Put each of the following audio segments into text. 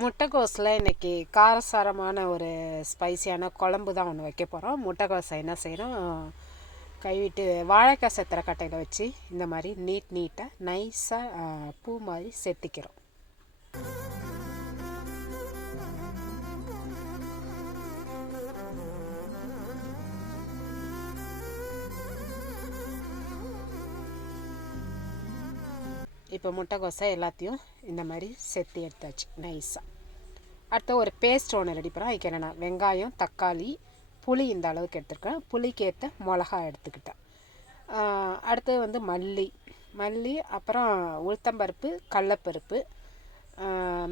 முட்டைக்கோஸில் இன்றைக்கி காரசாரமான ஒரு ஸ்பைசியான குழம்பு தான் ஒன்று வைக்க போகிறோம் முட்டைக்கோஸை என்ன செய்கிறோம் கைவிட்டு வாழைக்காய் செத்துற கட்டையில் வச்சு இந்த மாதிரி நீட் நீட்டாக நைஸாக பூ மாதிரி செத்திக்கிறோம். இப்போ முட்டைக்கோசை எல்லாத்தையும் இந்த மாதிரி செத்து எடுத்தாச்சு நைஸாக அடுத்து ஒரு பேஸ்ட் ஒன்று ரெடி பண்ணுறோம் அதுக்கு என்னென்னா வெங்காயம் தக்காளி புளி இந்த அளவுக்கு எடுத்துருக்கேன். புளிக்கேற்ற மிளகாய் மிளகா எடுத்துக்கிட்டேன். அடுத்தது அடுத்து வந்து மல்லி. மல்லி அப்புறம் உளுத்தம்பருப்பு கடலப்பருப்பு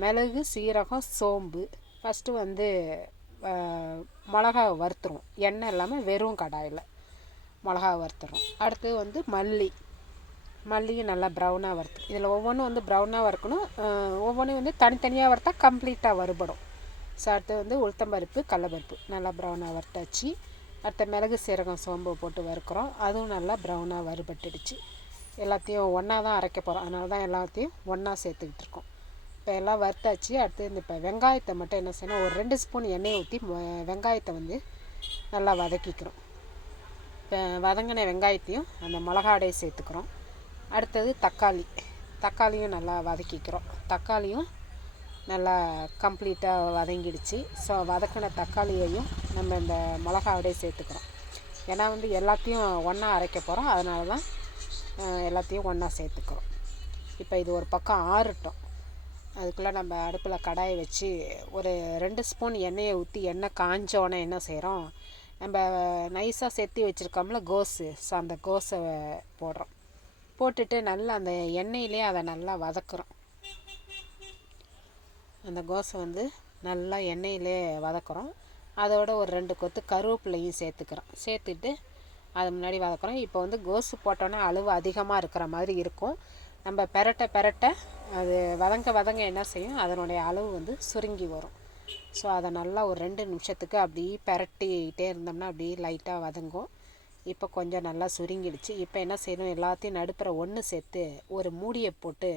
மிளகு சீரகம் சோம்பு. ஃபஸ்ட்டு வந்து மிளகாய் மிளகா வறுத்துருவோம். எண்ணெய் இல்லாமல் வெறும் கடாயில் மிளகா வறுத்துறோம் அடுத்து வந்து மல்லி. மல்லியும் நல்லா ப்ரௌனாக வறுத்து இதில் ஒவ்வொன்றும் வந்து ப்ரௌனாக வறுக்கணும். ஒவ்வொன்றும் வந்து தனித்தனியாக வறுத்தா கம்ப்ளீட்டாக வறுபடும். ஸோ அடுத்து வந்து உளுத்தம்பருப்பு கடலப்பருப்பு. நல்லா ப்ரௌனாக வறுத்தாச்சு. அடுத்த மிளகு சீரகம் சோம்பு போட்டு வறுக்கிறோம். அதுவும் நல்லா ப்ரௌனாக வறுபட்டுடுச்சு. எல்லாத்தையும் ஒன்றா தான் அரைக்க போகிறோம் அதனால தான் எல்லாத்தையும் ஒன்றா சேர்த்துக்கிட்டு இருக்கோம். இப்போ எல்லாம் வறுத்தாச்சு. அடுத்து இந்த இப்போ வெங்காயத்தை மட்டும் என்ன செய்யணும்? ஒரு ரெண்டு ஸ்பூன் எண்ணெயை ஊற்றி வெங்காயத்தை வந்து நல்லா வதக்கிக்கிறோம். இப்போ வதங்கின வெங்காயத்தையும் அந்த மிளகாடையை சேர்த்துக்கிறோம். அடுத்தது தக்காளி. தக்காளியும் நல்லா வதக்கிக்கிறோம். தக்காளியும் நல்லா கம்ப்ளீட்டாக வதங்கிடுச்சு. ஸோ வதக்கின தக்காளியையும் நம்ம இந்த மிளகாவோடய சேர்த்துக்கிறோம். ஏன்னா வந்து எல்லாத்தையும் ஒன்றா அரைக்க போகிறோம் அதனால தான் எல்லாத்தையும் ஒன்றா சேர்த்துக்கிறோம். இப்போ இது ஒரு பக்கம் ஆறட்டும். அதுக்குள்ளே நம்ம அடுப்பில் கடாயை வச்சு ஒரு ரெண்டு ஸ்பூன் எண்ணெயை ஊற்றி எண்ணெய் காஞ்சோடனே என்ன செய்கிறோம் நம்ம நைஸாக செத்தி வச்சுருக்கோம்ல கோஸு. ஸோ அந்த கோஸை போடுறோம். போட்டுட்டு நல்லா அந்த எண்ணெயிலே அதை நல்லா வதக்குறோம். அந்த கோஸை வந்து நல்லா எண்ணெயிலே வதக்குறோம். அதோட ஒரு ரெண்டு கொத்து கருவேப்பிலையும் சேர்த்துக்கிறோம். சேர்த்துட்டு அது முன்னாடி வதக்குறோம். இப்போ வந்து கோஸு போட்டோன்னே அளவு அதிகமாக இருக்கிற மாதிரி இருக்கும். நம்ம பெரட்ட பெரட்ட அது வதங்க வதங்க என்ன செய்யும்? அதனுடைய அளவு வந்து சுருங்கி வரும். ஸோ அதை நல்லா ஒரு ரெண்டு நிமிஷத்துக்கு அப்படியே பெரட்டிகிட்டே இருந்தோம்னா அப்படியே லைட்டாக வதங்கும். இப்போ கொஞ்சம் நல்லா சுருங்கிடுச்சு. இப்போ என்ன செய்யணும்? எல்லாத்தையும் நடுப்புற ஒன்று சேர்த்து ஒரு மூடியை போட்டு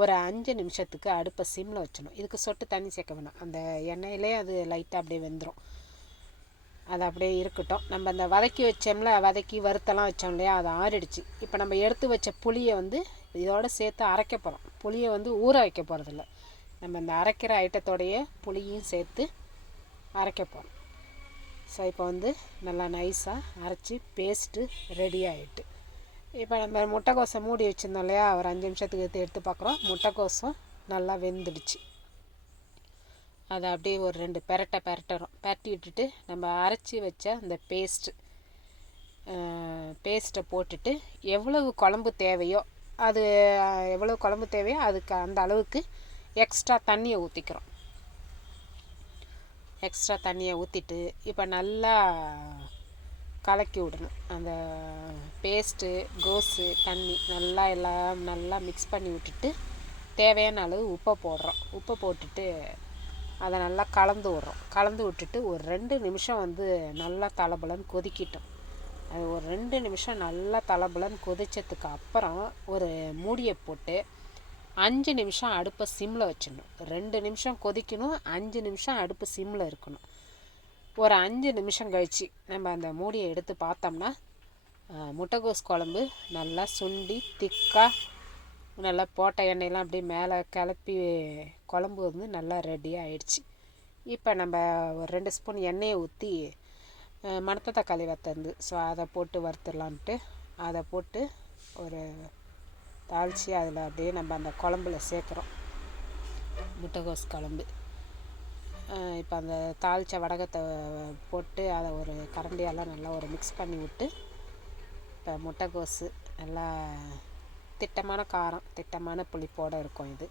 ஒரு அஞ்சு நிமிஷத்துக்கு அடுப்பை சிம்மில் வச்சிடணும். இதுக்கு சொட்டு தண்ணி சேர்க்க வேணாம். அந்த எண்ணெயிலே அது லைட்டாக அப்படியே வெந்துடும் அது அப்படியே இருக்கட்டும். நம்ம அந்த வதக்கி வச்சோம்ல வதக்கி வறுத்தெல்லாம் வச்சோம் இல்லையா? அது ஆறிடுச்சு. இப்போ நம்ம எடுத்து வச்ச புளியை வந்து இதோடு சேர்த்து அரைக்க போகிறோம் புளியை வந்து ஊற வைக்க போகிறதில்ல நம்ம இந்த அரைக்கிற ஐட்டத்தோடைய புளியும் சேர்த்து அரைக்க போகிறோம் ஸோ இப்போ வந்து நல்லா நைஸாக அரைச்சி பேஸ்ட்டு ரெடி ஆகிட்டு இப்போ நம்ம முட்டைக்கோசை மூடி வச்சுருந்தோம் இல்லையா? ஒரு அஞ்சு நிமிஷத்துக்கு எடுத்து எடுத்து பார்க்குறோம் முட்டைக்கோசம் நல்லா வெந்துடுச்சு. அதை அப்படியே ஒரு ரெண்டு பெரட்டை பெரட்டுறோம். பெரட்டி விட்டுட்டு நம்ம அரைச்சி வச்ச அந்த பேஸ்ட்டு பேஸ்ட்டை போட்டுட்டு எவ்வளவு குழம்பு தேவையோ அது எவ்வளோ குழம்பு தேவையோ அதுக்கு அந்த அளவுக்கு எக்ஸ்ட்ரா தண்ணியை ஊற்றிக்கிறோம் எக்ஸ்ட்ரா தண்ணியை ஊற்றிட்டு இப்போ நல்லா கலக்கி விடணும். அந்த பேஸ்ட்டு கோஸு தண்ணி நல்லா எல்லாம் நல்லா மிக்ஸ் பண்ணி விட்டுட்டு தேவையான அளவு உப்பை போடுறோம். உப்பை போட்டுட்டு அதை நல்லா கலந்து விட்றோம். கலந்து விட்டுட்டு ஒரு ரெண்டு நிமிஷம் வந்து நல்லா தலபலன்னு கொதிக்கிட்டோம். அது ஒரு ரெண்டு நிமிஷம் நல்லா தலபலன்னு கொதிச்சதுக்கு அப்புறம் ஒரு மூடியை போட்டு அஞ்சு நிமிஷம் அடுப்பை சிம்மில் வச்சிடணும். ரெண்டு நிமிஷம் கொதிக்கணும் அஞ்சு நிமிஷம் அடுப்பு சிம்மில் இருக்கணும். ஒரு அஞ்சு நிமிஷம் கழித்து நம்ம அந்த மூடியை எடுத்து பார்த்தோம்னா முட்டைகோஸ் குழம்பு நல்லா சுண்டி திக்காக நல்லா போட்ட எண்ணெயெல்லாம் அப்படியே மேலே கிளப்பி குழம்பு வந்து நல்லா ரெடியாக ஆயிடுச்சு. இப்போ நம்ம ஒரு ரெண்டு ஸ்பூன் எண்ணெயை ஊற்றி மணத்த தக்காளி வத்தந்து ஸோ அதை போட்டு வறுத்துடலான்ட்டு அதை போட்டு ஒரு தாளித்து அதில் அப்படியே நம்ம அந்த குழம்புல சேர்க்குறோம். முட்டைகோஸ் குழம்பு. இப்போ அந்த தாளித்த வடகத்தை போட்டு அதை ஒரு கரண்டியெல்லாம் நல்லா ஒரு மிக்ஸ் பண்ணி விட்டு இப்போ முட்டைகோஸு நல்லா திட்டமான காரம் திட்டமான புளிப்போடு இருக்கும் இது.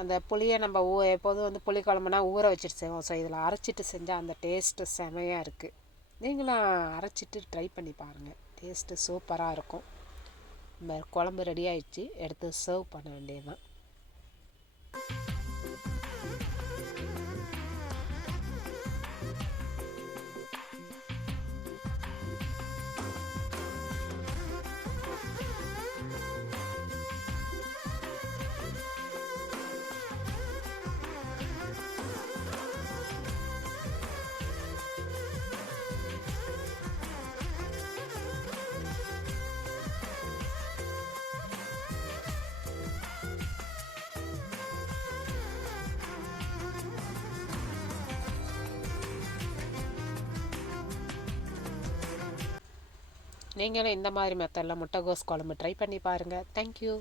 அந்த புளியை நம்ம ஊ எப்போதும் வந்து புளி குழம்புனா ஊற வச்சுட்டு செய்வோம். ஸோ இதில் அரைச்சிட்டு செஞ்சால் அந்த டேஸ்ட்டு செமையாக இருக்குது நீங்களும் அரைச்சிட்டு ட்ரை பண்ணி பாருங்கள் டேஸ்ட்டு சூப்பராக இருக்கும். குழம்பு ரெடி ஆயிடுச்சு. எடுத்து சர்வ் பண்ண வேண்டியது தான் நீங்களும் இந்த மாதிரி மெத்தடில் முட்டைகோஸ் குழம்பு ட்ரை பண்ணி பாருங்கள் தேங்க்யூ